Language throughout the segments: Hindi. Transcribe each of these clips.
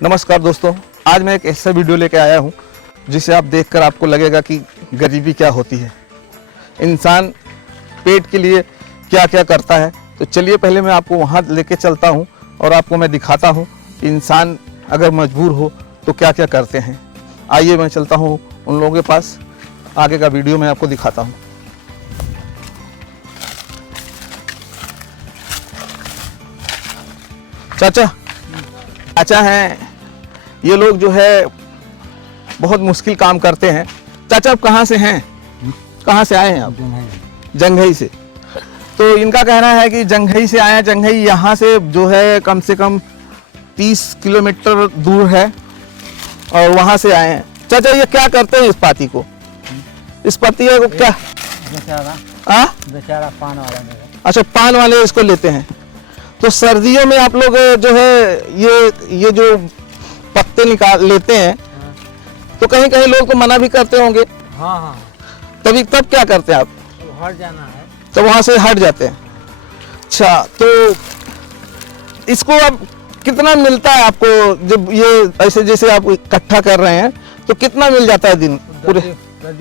नमस्कार दोस्तों, आज मैं एक ऐसा वीडियो लेके आया हूँ जिसे आप देखकर आपको लगेगा कि गरीबी क्या होती है, इंसान पेट के लिए क्या क्या करता है। तो चलिए पहले मैं आपको वहाँ लेके चलता हूँ और आपको मैं दिखाता हूँ कि इंसान अगर मजबूर हो तो क्या क्या करते हैं। आइए मैं चलता हूँ उन लोगों के पास, आगे का वीडियो मैं आपको दिखाता हूँ। चाचा हैं, ये लोग जो है बहुत मुश्किल काम करते हैं। चाचा आप कहाँ से हैं? कहाँ से आए हैं आप? जंघई से। तो इनका कहना है कि जंघई से आए हैं। जंघई यहाँ से जो है कम से कम 30 किलोमीटर दूर है और वहाँ से आए हैं। चाचा ये क्या करते हैं इस पाती को? इस पाती को क्या? बेचारा पान वाला मेरा। अच्छा, पान वाले इसको लेते हैं। तो सर्दियों में आप लोग जो है ये जो पत्ते निकाल लेते हैं, तो कहीं कहीं लोग तो मना भी करते होंगे। हाँ, तब क्या करते हैं आप? हट जाना है तो वहां से हट जाते हैं। अच्छा, तो इसको अब कितना मिलता है आपको? जब ये ऐसे जैसे आप इकट्ठा कर रहे हैं तो कितना मिल जाता है दिन पूरे? 5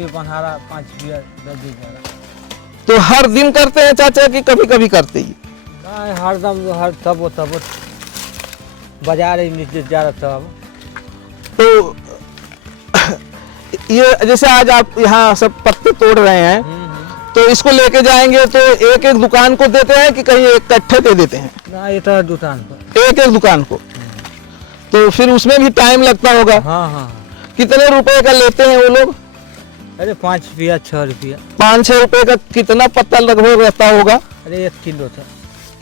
तो हर दिन करते हैं चाचा कि कभी कभी करते ही? हरदम तब बाजार जा रहा था। तो ये जैसे आज आप यहाँ सब पत्ते तोड़ रहे हैं, तो इसको लेके जाएंगे तो एक एक दुकान को देते हैं कि कहीं इकट्ठे दे देते हैं? ना, ये तो दुकान पर, एक एक दुकान को। तो फिर उसमें भी टाइम लगता होगा। हाँ। कितने रुपए का लेते हैं वो लोग? अरे 5 रुपया 6 रुपया। 5-6 रुपए का कितना पत्ता लगभग रहता होगा? अरे 1 किलो था।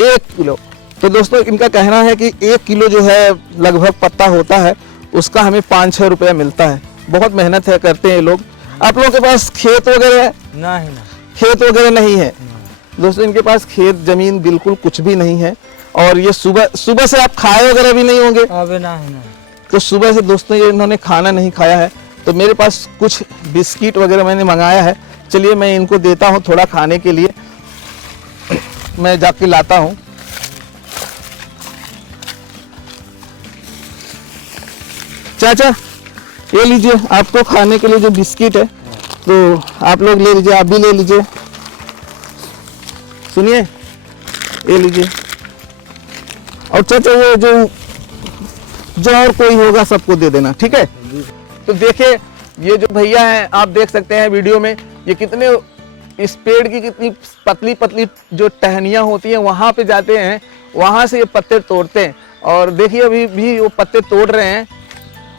1 किलो। तो दोस्तों इनका कहना है कि 1 किलो जो है लगभग पत्ता होता है, उसका हमें 5-6 रुपया मिलता है। बहुत मेहनत है करते हैं ये लोग। आप लोगों के पास खेत वगैरह है? नहीं। खेत वगैरह नहीं है दोस्तों, इनके पास खेत जमीन बिल्कुल कुछ भी नहीं है। और ये सुबह से आप खाए वगैरह भी नहीं होंगे? अबे नहीं। तो सुबह से दोस्तों ये इन्होंने खाना नहीं खाया है। तो मेरे पास कुछ बिस्किट वगैरह मैंने मंगाया है। चलिए मैं इनको देता हूँ थोड़ा खाने के लिए। मैं जाके लाता हूँ। चाचा ये लीजिए, आपको खाने के लिए जो बिस्किट है, तो आप लोग ले लीजिए, आप भी ले लीजिए। सुनिए, ये लीजिए। और चाचा वो जो और कोई होगा सबको दे देना, ठीक है? तो देखिए ये जो भैया हैं, आप देख सकते हैं वीडियो में, ये कितने इस पेड़ की कितनी पतली पतली जो टहनियाँ होती हैं वहाँ पे जाते हैं, वहाँ से ये पत्ते तोड़ते हैं। और देखिए अभी भी वो पत्ते तोड़ रहे हैं।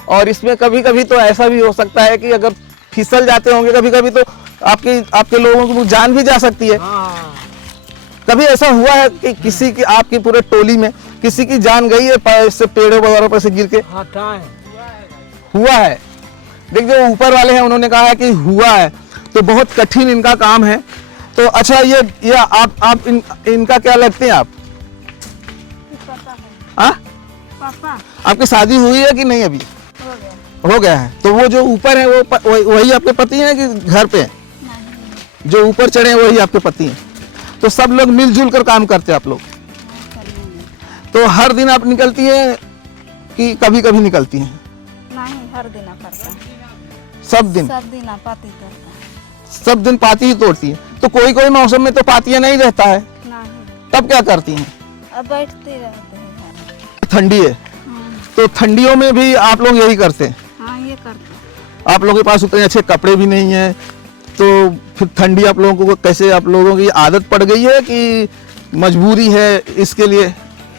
और इसमें कभी कभी तो ऐसा भी हो सकता है कि अगर फिसल जाते होंगे कभी कभी तो आपके लोगों की जान भी जा सकती है। कभी ऐसा हुआ है कि किसी की, आपकी पूरे टोली में किसी की जान गई है इससे पेड़ों वगैरह पर से गिर के? हुआ है। देख जो ऊपर वाले हैं उन्होंने कहा है कि हुआ है। तो बहुत कठिन इनका काम है। तो अच्छा ये आप इनका क्या लगते हैं आप? पापा। आपकी शादी हुई है कि नहीं? अभी हो गया है। तो वो जो ऊपर है वो वही आपके पति हैं कि घर पे? जो ऊपर चढ़े हैं वही आपके पति हैं। तो सब लोग मिलजुल कर काम करते हैं आप लोग? तो हर दिन आप निकलती हैं कि कभी कभी निकलती हैं? नहीं, हर दिन करता है। सब दिन पाती तोड़ता है। सब दिन पाती ही तोड़ती है। तो कोई मौसम में तो पातियां नहीं रहता है, नहीं। तब क्या करती हैं? अब बैठते रहते हैं। ठंडी है तो ठंडियों में भी आप लोग यही करते हैं? हाँ, ये करते। आप लोगों के पास उतने अच्छे कपड़े भी नहीं है, तो फिर ठंडी आप लोगों को कैसे, आप लोगों की आदत पड़ गई है कि मजबूरी है इसके लिए?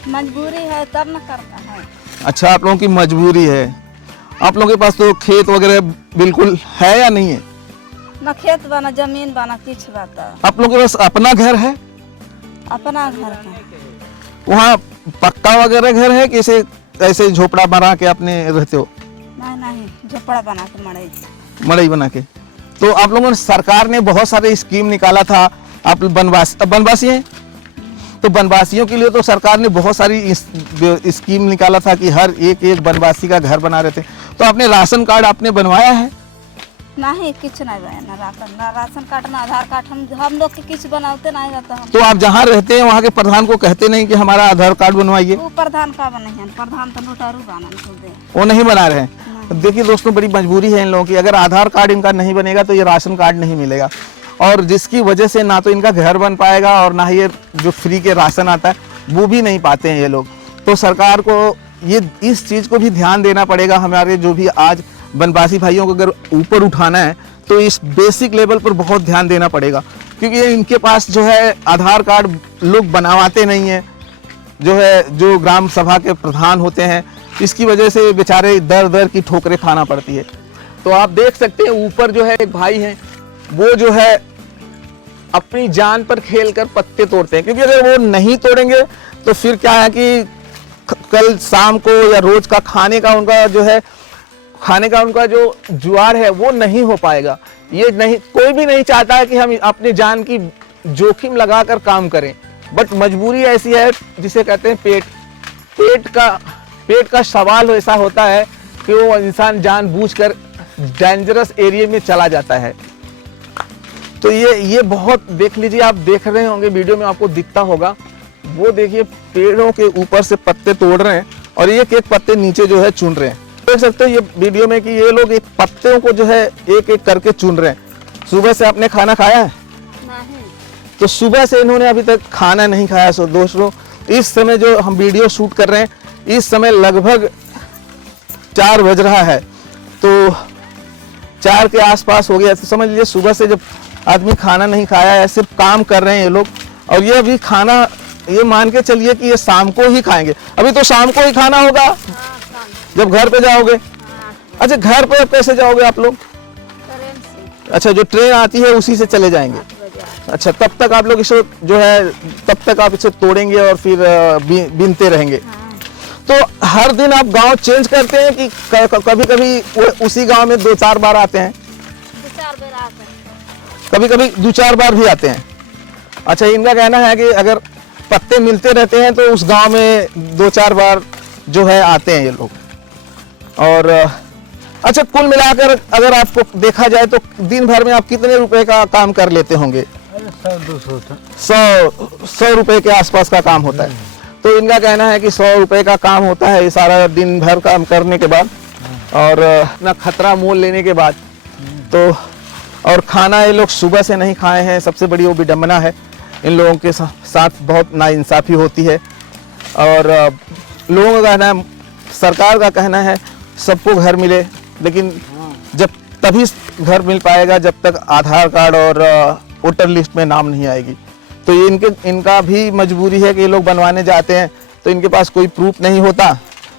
मजबूरी है तब न करता है। अच्छा, आप लोगों की मजबूरी है। आप लोगों के पास तो खेत वगैरह बिल्कुल है या नहीं है? न खेत बना, जमीन बना, कुछ बात। आप लोगों के पास अपना घर है? अपना घर है। वहाँ पक्का वगैरह घर है कि ऐसे झोपड़ा बना के अपने रहते हो? नहीं, झोपड़ा बना के मड़ई बना के। तो आप लोगों ने, सरकार ने बहुत सारे स्कीम निकाला था। आप वनवासी हैं, तो वनवासियों के लिए तो सरकार ने बहुत सारी स्कीम निकाला था कि हर एक वनवासी का घर बना रहे थे। तो आपने राशन कार्ड आपने बनवाया है? नहीं किछ नहीं बना राशन कार्ड ना आधार कार्ड हम लोग के किछ बनाते नहीं रहता हम तो आप जहाँ रहते हैं वहाँ के प्रधान को कहते नहीं कि हमारा आधार कार्ड बनवाइए? वो प्रधान का बने हैं प्रधान तो नोटारू बना दे वो नहीं बना रहे हैं। देखिए दोस्तों, बड़ी मजबूरी है इन लोगों की। अगर आधार कार्ड इनका नहीं बनेगा तो ये राशन कार्ड नहीं मिलेगा, और जिसकी वजह से ना तो इनका घर बन पाएगा और ना ये जो फ्री के राशन आता है वो भी नहीं पाते हैं ये लोग। तो सरकार को ये इस चीज़ को भी ध्यान देना पड़ेगा। हमारे जो भी आज वनवासी भाइयों को अगर ऊपर उठाना है तो इस बेसिक लेवल पर बहुत ध्यान देना पड़ेगा, क्योंकि इनके पास जो है आधार कार्ड लोग बनवाते नहीं हैं, जो ग्राम सभा के प्रधान होते हैं। इसकी वजह से बेचारे दर दर की ठोकरें खाना पड़ती है। तो आप देख सकते हैं ऊपर जो है एक भाई हैं, वो जो है अपनी जान पर खेलकर पत्ते तोड़ते हैं, क्योंकि अगर वो नहीं तोड़ेंगे तो फिर क्या है कि कल शाम को या रोज का खाने का उनका जो जुआर है वो नहीं हो पाएगा। ये नहीं, कोई भी नहीं चाहता है कि हम अपनी जान की जोखिम लगाकर काम करें, बट मजबूरी ऐसी है जिसे कहते हैं पेट का सवाल ऐसा होता है कि वो इंसान जानबूझकर डेंजरस एरिया में चला जाता है। तो ये बहुत देख लीजिए, आप देख रहे होंगे वीडियो में आपको दिखता होगा, वो देखिए पेड़ों के ऊपर से पत्ते तोड़ रहे हैं और एक एक पत्ते नीचे जो है चुन रहे हैं। देख सकते हो ये वीडियो में कि ये लोग एक पत्तों को जो है एक एक करके चुन रहे हैं। सुबह से आपने खाना खाया है? नहीं। तो सुबह से इन्होंने अभी तक खाना नहीं खाया। सो दोस्तों, इस समय जो हम वीडियो शूट कर रहे हैं, इस समय लगभग 4 बज रहा है, तो 4 के आसपास हो गया। तो समझ लीजिए सुबह से जब आदमी खाना नहीं खाया है, सिर्फ काम कर रहे हैं ये लोग, और ये अभी खाना, ये मान के चलिए कि ये शाम को ही खाएंगे। अभी तो शाम को ही खाना होगा जब घर पे जाओगे। अच्छा, घर पे अब कैसे जाओगे आप लोग? ट्रेन से। अच्छा, जो ट्रेन आती है उसी से चले जाएंगे। अच्छा, तब तक आप लोग इसे जो है, तब तक आप इसे तोड़ेंगे और फिर बीनते रहेंगे। तो हर दिन आप गांव चेंज करते हैं कि कभी कभी उसी गांव में 2-4 बार आते हैं? 2-4 बार आते हैं। कभी कभी 2-4 बार भी आते हैं। अच्छा, इनका कहना है कि अगर पत्ते मिलते रहते हैं तो उस गांव में 2-4 बार जो है आते हैं ये लोग। और अच्छा, कुल मिलाकर अगर आपको देखा जाए तो दिन भर में आप कितने रुपए का काम कर लेते होंगे? 100 रुपए के आसपास का काम होता है। तो इनका कहना है कि 100 रुपए का काम होता है ये सारा दिन भर काम करने के बाद, और ना खतरा मोल लेने के बाद। तो और खाना ये लोग सुबह से नहीं खाए हैं, सबसे बड़ी वो विडंबना है। इन लोगों के साथ बहुत नाइंसाफी होती है। और लोगों का कहना है, सरकार का कहना है सबको घर मिले, लेकिन जब तभी घर मिल पाएगा जब तक आधार कार्ड और वोटर लिस्ट में नाम नहीं आएगी। तो ये इनका भी मजबूरी है कि ये लोग बनवाने जाते हैं तो इनके पास कोई प्रूफ नहीं होता,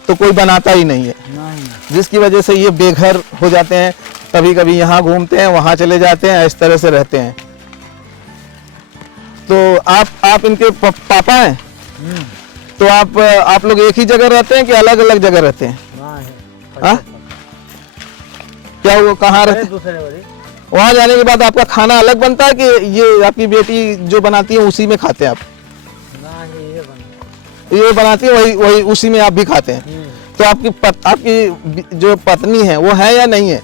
तो कोई बनाता ही नहीं है, जिसकी वजह से ये बेघर हो जाते हैं। कभी कभी यहाँ घूमते हैं, वहाँ चले जाते हैं, इस तरह से रहते हैं। तो आप इनके पापा हैं? तो आप लोग एक ही जगह रहते हैं कि अलग अलग जगह रहते हैं? हाँ? क्या वो कहाँ रहते हैं? वहाँ जाने के बाद आपका खाना अलग बनता है कि ये आपकी बेटी जो बनाती है उसी में खाते हैं आप? ये बनाती है वही उसी में आप भी खाते हैं। तो आपकी जो पत्नी है वो है या नहीं है?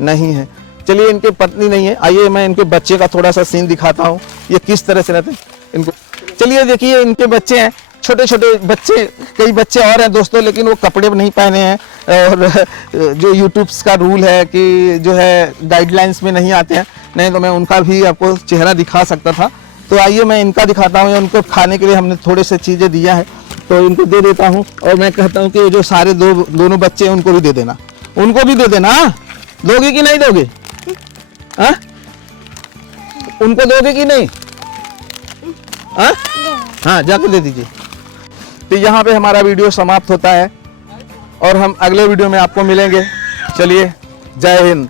नहीं है। चलिए, इनके पत्नी नहीं है, आइए मैं इनके बच्चे का थोड़ा सा सीन दिखाता हूँ, ये किस तरह से रहते हैं इनको। चलिए देखिए, इनके बच्चे हैं, छोटे छोटे बच्चे, कई बच्चे और हैं दोस्तों, लेकिन वो कपड़े नहीं पहने हैं। और जो यूट्यूब का रूल है कि जो है गाइडलाइंस में नहीं आते हैं, नहीं तो मैं उनका भी आपको चेहरा दिखा सकता था। तो आइए मैं इनका दिखाता हूँ। उनको खाने के लिए हमने थोड़े से चीज़ें दिया है, तो इनको दे देता हूँ। और मैं कहता हूँ कि जो सारे दोनों बच्चे हैं उनको भी दे देना, उनको भी दे देना। दोगे कि नहीं दोगे? हाँ, उनको दोगे कि नहीं? हाँ, जाकर दे दीजिए। तो यहाँ पे हमारा वीडियो समाप्त होता है और हम अगले वीडियो में आपको मिलेंगे। चलिए, जय हिंद।